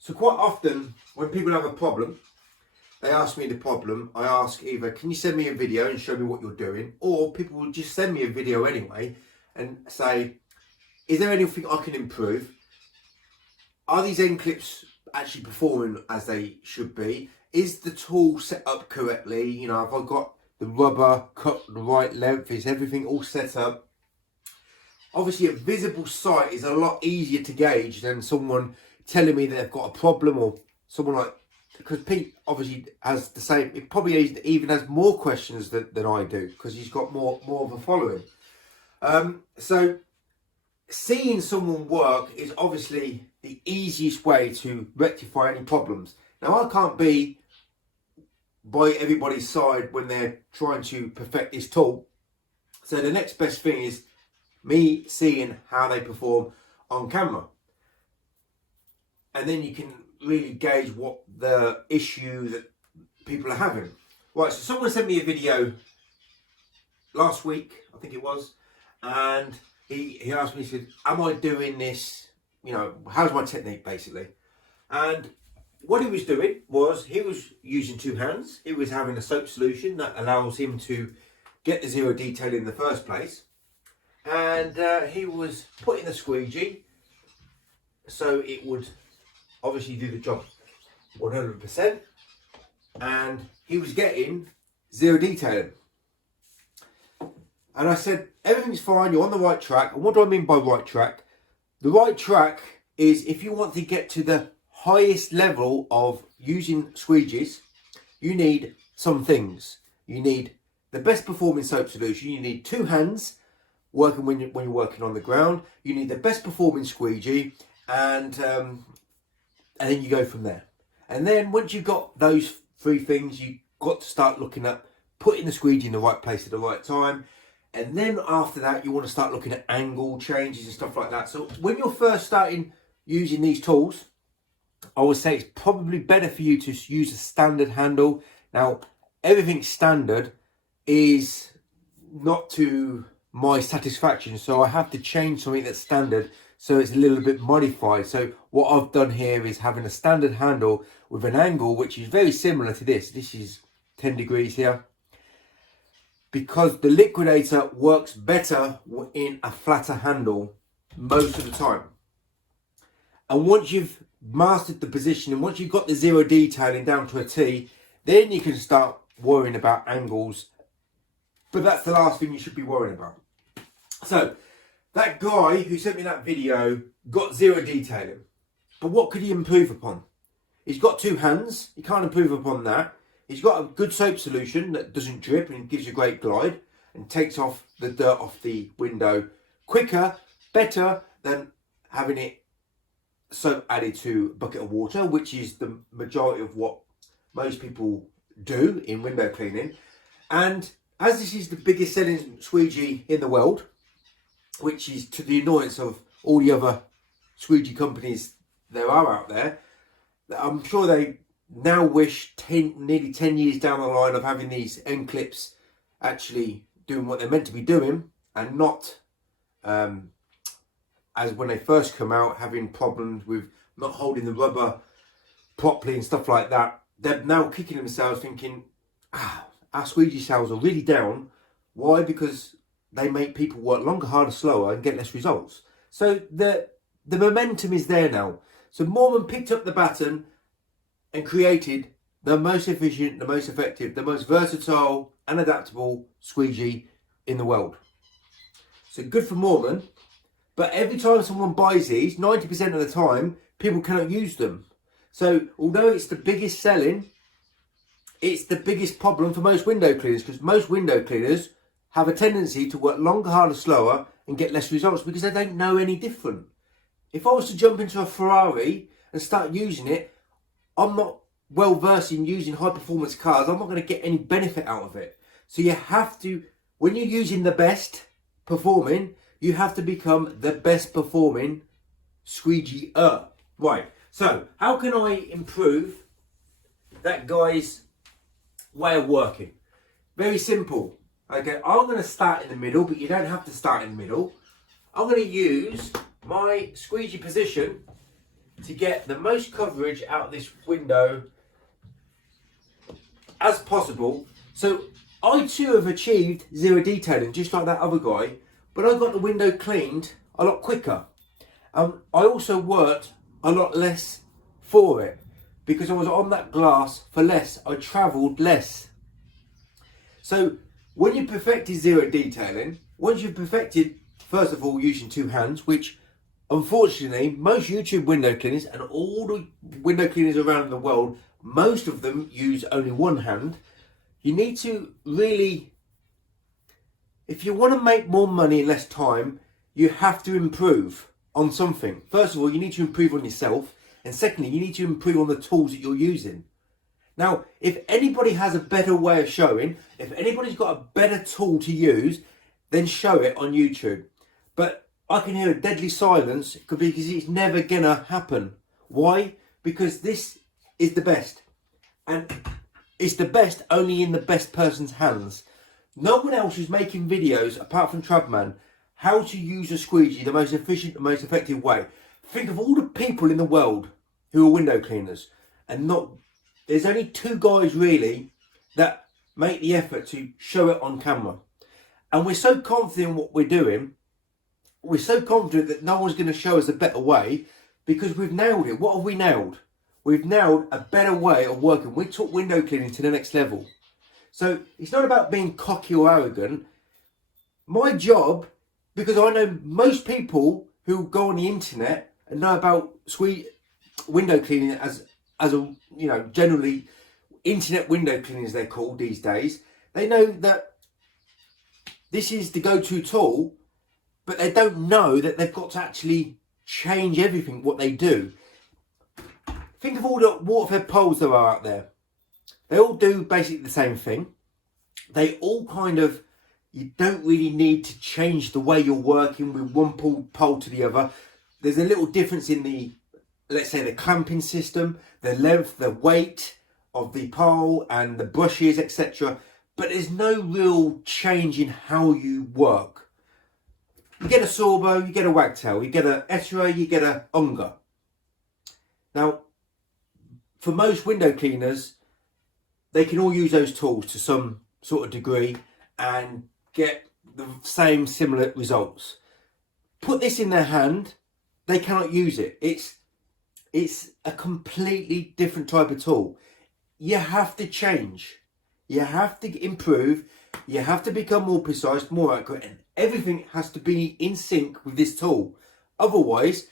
So quite often when people have a problem, they ask me the problem, I ask either, can you send me a video and show me what you're doing? Or people will just send me a video anyway and say, is there anything I can improve? Are these end clips actually performing as they should be? Is the tool set up correctly? You know, have I got the rubber cut the right length? Is everything all set up? Obviously a visible sight is a lot easier to gauge than someone telling me they've got a problem, or someone like, because Pete obviously has the same, it probably even has more questions than I do, because he's got more of a following. So seeing someone work is obviously the easiest way to rectify any problems. Now I can't be by everybody's side when they're trying to perfect this tool. So the next best thing is me seeing how they perform on camera. And then you can really gauge what the issue that people are having. Right, so someone sent me a video last week, I think it was, and he asked me, he said, am I doing this, you know, how's my technique basically? And what he was doing was, he was using two hands. He was having a soap solution that allows him to get the zero detail in the first place. And he was putting the squeegee so it would obviously do the job 100%, and he was getting zero detailing. And I said, everything's fine, you're on the right track. And what do I mean by right track? The right track is, if you want to get to the highest level of using squeegees, you need some things. You need the best performing soap solution, you need two hands working when you're working on the ground, you need the best performing squeegee, and then you go from there. And then once you've got those three things, you've got to start looking at putting the squeegee in the right place at the right time. And then after that, you want to start looking at angle changes and stuff like that. So when you're first starting using these tools, I would say it's probably better for you to use a standard handle. Now, everything standard is not to my satisfaction, so I have to change something that's standard so it's a little bit modified. So what I've done here is having a standard handle with an angle which is very similar to this. This is 10 degrees here, because the liquidator works better in a flatter handle most of the time. And once you've mastered the position, and once you've got the zero detailing down to a T, then you can start worrying about angles. But that's the last thing you should be worrying about. So that guy who sent me that video got zero detailing. But what could he improve upon? He's got two hands. He can't improve upon that. He's got a good soap solution that doesn't drip and gives you a great glide and takes off the dirt off the window quicker, better than having it soap added to a bucket of water, which is the majority of what most people do in window cleaning. And as this is the biggest selling squeegee in the world, which is to the annoyance of all the other squeegee companies there are out there, I'm sure they now wish nearly 10 years down the line of having these end clips actually doing what they're meant to be doing, and not as when they first come out having problems with not holding the rubber properly and stuff like that. They're now kicking themselves thinking, our squeegee sales are really down. Why? Because they make people work longer, harder, slower and get less results. So the momentum is there now. So Mormon picked up the baton and created the most efficient, the most effective, the most versatile and adaptable squeegee in the world. So good for Mormon. But every time someone buys these, 90% of the time, people cannot use them. So although it's the biggest selling, it's the biggest problem for most window cleaners, because most window cleaners have a tendency to work longer, harder, slower and get less results because they don't know any different. If I was to jump into a Ferrari and start using it, I'm not well versed in using high performance cars. I'm not going to get any benefit out of it. So you have to, when you're using the best performing, you have to become the best performing squeegee-er. Right, so how can I improve that guy's way of working? Very simple. Okay, I'm going to start in the middle, but you don't have to start in the middle. I'm going to use my squeegee position to get the most coverage out of this window as possible. So I too have achieved zero detailing, just like that other guy, but I got the window cleaned a lot quicker. I also worked a lot less for it because I was on that glass for less. I travelled less. So when you perfected zero detailing, once you've perfected, first of all, using two hands, which unfortunately most YouTube window cleaners and all the window cleaners around the world, most of them use only one hand. You need to really, if you want to make more money in less time, you have to improve on something. First of all, you need to improve on yourself. And secondly, you need to improve on the tools that you're using. Now, if anybody has a better way of showing, if anybody's got a better tool to use, then show it on YouTube. But I can hear a deadly silence because it's never gonna happen. Why? Because this is the best. And it's the best only in the best person's hands. No one else is making videos, apart from Travman, how to use a squeegee the most efficient and most effective way. Think of all the people in the world who are window cleaners, and there's only two guys really that make the effort to show it on camera. And we're so confident in what we're doing, we're so confident that no one's going to show us a better way because we've nailed it. What have we nailed? We've nailed a better way of working. We took window cleaning to the next level. So it's not about being cocky or arrogant. My job, because I know most people who go on the internet and know about window cleaning as a, generally internet window cleaning as they're called these days, they know that this is the go-to tool, but they don't know that they've got to actually change everything what they do. Think of all the water-fed poles there are out there. They all do basically the same thing. They all you don't really need to change the way you're working with one pole to the other. There's a little difference in the, let's say, the clamping system, the length, the weight of the pole and the brushes, etc. But there's no real change in how you work. You get a sawbow, you get a wagtail, you get a ettra, you get a unger. Now, for most window cleaners, they can all use those tools to some sort of degree and get the same similar results. Put this in their hand, they cannot use it. It's a completely different type of tool. You have to change. You have to improve. You have to become more precise, more accurate, and everything has to be in sync with this tool. Otherwise,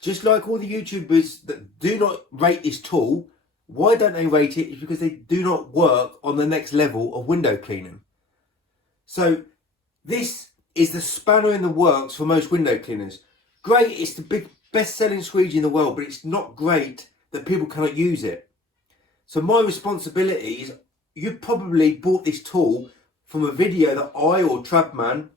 just like all the YouTubers that do not rate this tool, why don't they rate it? It's because they do not work on the next level of window cleaning. So this is the spanner in the works for most window cleaners. Great, it's the best-selling squeegee in the world, but it's not great that people cannot use it. So my responsibility is, you probably bought this tool from a video that I or Travman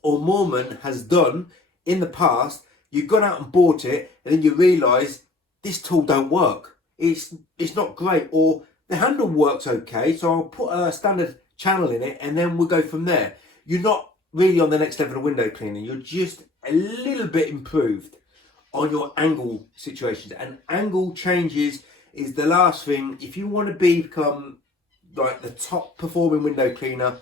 or Mormon has done in the past. You've gone out and bought it, and then you realise this tool don't work. It's not great, or the handle works okay, so I'll put a standard channel in it and then we'll go from there. You're not really on the next level of window cleaning. You're just a little bit improved on your angle situations, and angle changes is the last thing. If you want to become like the top performing window cleaner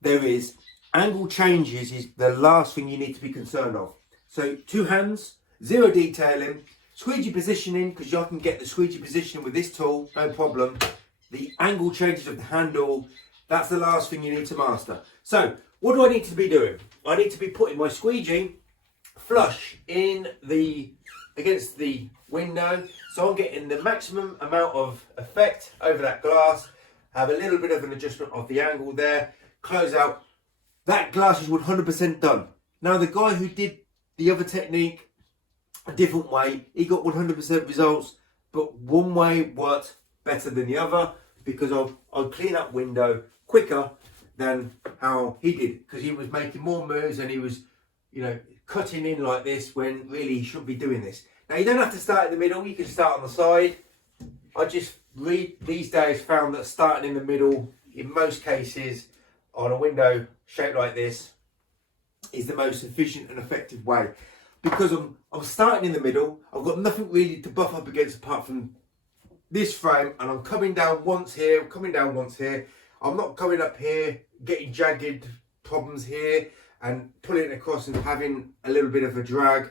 there is, angle changes is the last thing you need to be concerned of. So two hands, zero detailing, squeegee positioning, because you can get the squeegee positioning with this tool, no problem. The angle changes of the handle, that's the last thing you need to master. So what do I need to be doing? I need to be putting my squeegee flush against the window, so I'm getting the maximum amount of effect over that glass. Have a little bit of an adjustment of the angle there, close out. That glass is 100% done. Now the guy who did the other technique a different way, he got 100% results, but one way worked better than the other because I'll clean that window quicker than how he did, because he was making more moves and he was, cutting in like this when really he shouldn't be doing this. Now you don't have to start in the middle, you can start on the side. I just these days found that starting in the middle, in most cases, on a window shaped like this, is the most efficient and effective way. because I'm starting in the middle. I've got nothing really to buff up against apart from this frame, and I'm coming down once here, coming down once here. I'm not coming up here, getting jagged problems here and pulling it across and having a little bit of a drag.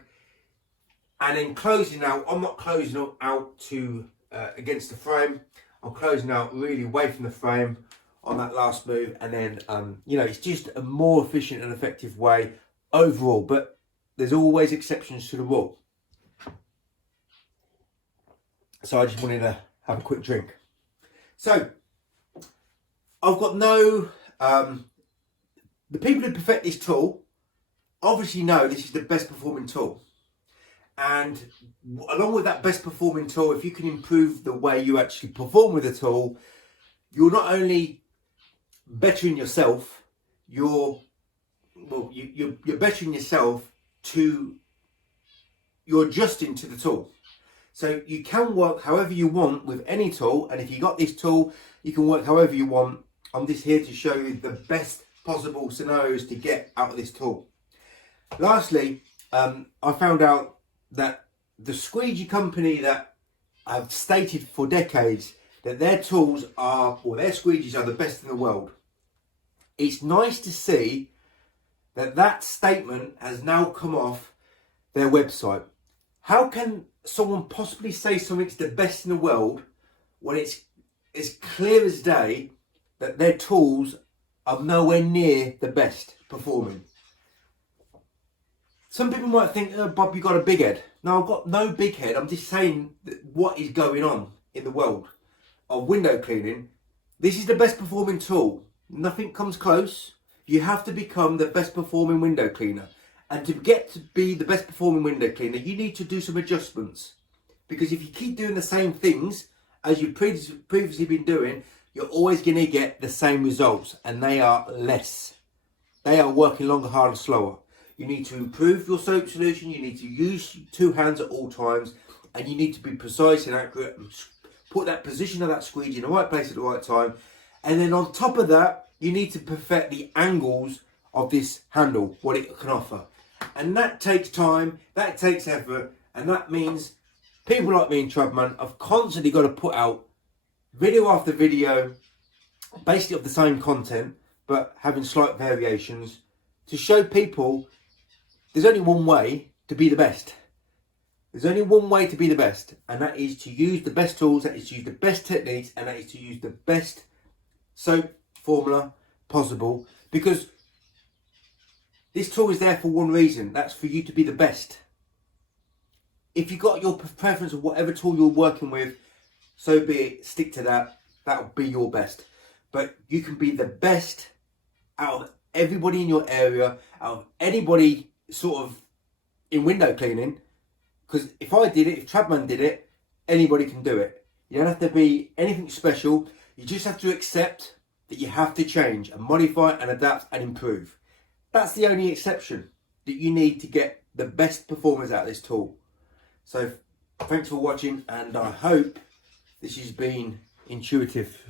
And then closing out, I'm not closing out to against the frame. I'm closing out really away from the frame on that last move, and then you know, it's just a more efficient and effective way overall, but there's always exceptions to the rule. So I just wanted to have a quick drink. So I've got no the people who perfect this tool obviously know this is the best performing tool, and along with that best performing tool, if you can improve the way you actually perform with the tool, you're not only bettering yourself, you're bettering yourself you're adjusting to the tool. So you can work however you want with any tool, and if you got this tool, you can work however you want. I'm just here to show you the best possible scenarios to get out of this tool. Lastly, I found out that the squeegee company that I've stated for decades that their tools are, or their squeegees are the best in the world. It's nice to see that that statement has now come off their website. How can someone possibly say something's the best in the world when it's as clear as day that their tools are nowhere near the best performing? Some people might think, oh, Bob, you got a big head. No, I've got no big head. I'm just saying that what is going on in the world of window cleaning. This is the best performing tool. Nothing comes close. You have to become the best performing window cleaner. And to get to be the best performing window cleaner, you need to do some adjustments. Because if you keep doing the same things as you've previously been doing, you're always going to get the same results, and they are less. They are working longer, harder, slower. You need to improve your soap solution, you need to use two hands at all times, and you need to be precise and accurate and put that position of that squeegee in the right place at the right time. And then on top of that, you need to perfect the angles of this handle, what it can offer. And that takes time, that takes effort, and that means people like me and Trubman have constantly got to put out video after video, basically of the same content, but having slight variations to show people there's only one way to be the best. There's only one way to be the best, and that is to use the best tools, that is to use the best techniques, and that is to use the best soap formula possible, because this tool is there for one reason, that's for you to be the best. If you've got your preference of whatever tool you're working with, so be it, stick to that, that will be your best. But you can be the best out of everybody in your area, out of anybody sort of in window cleaning, because if I did it, if Trubman did it, anybody can do it. You don't have to be anything special, you just have to accept that you have to change and modify and adapt and improve. That's the only exception that you need to get the best performance out of this tool. So thanks for watching, and I hope this has been intuitive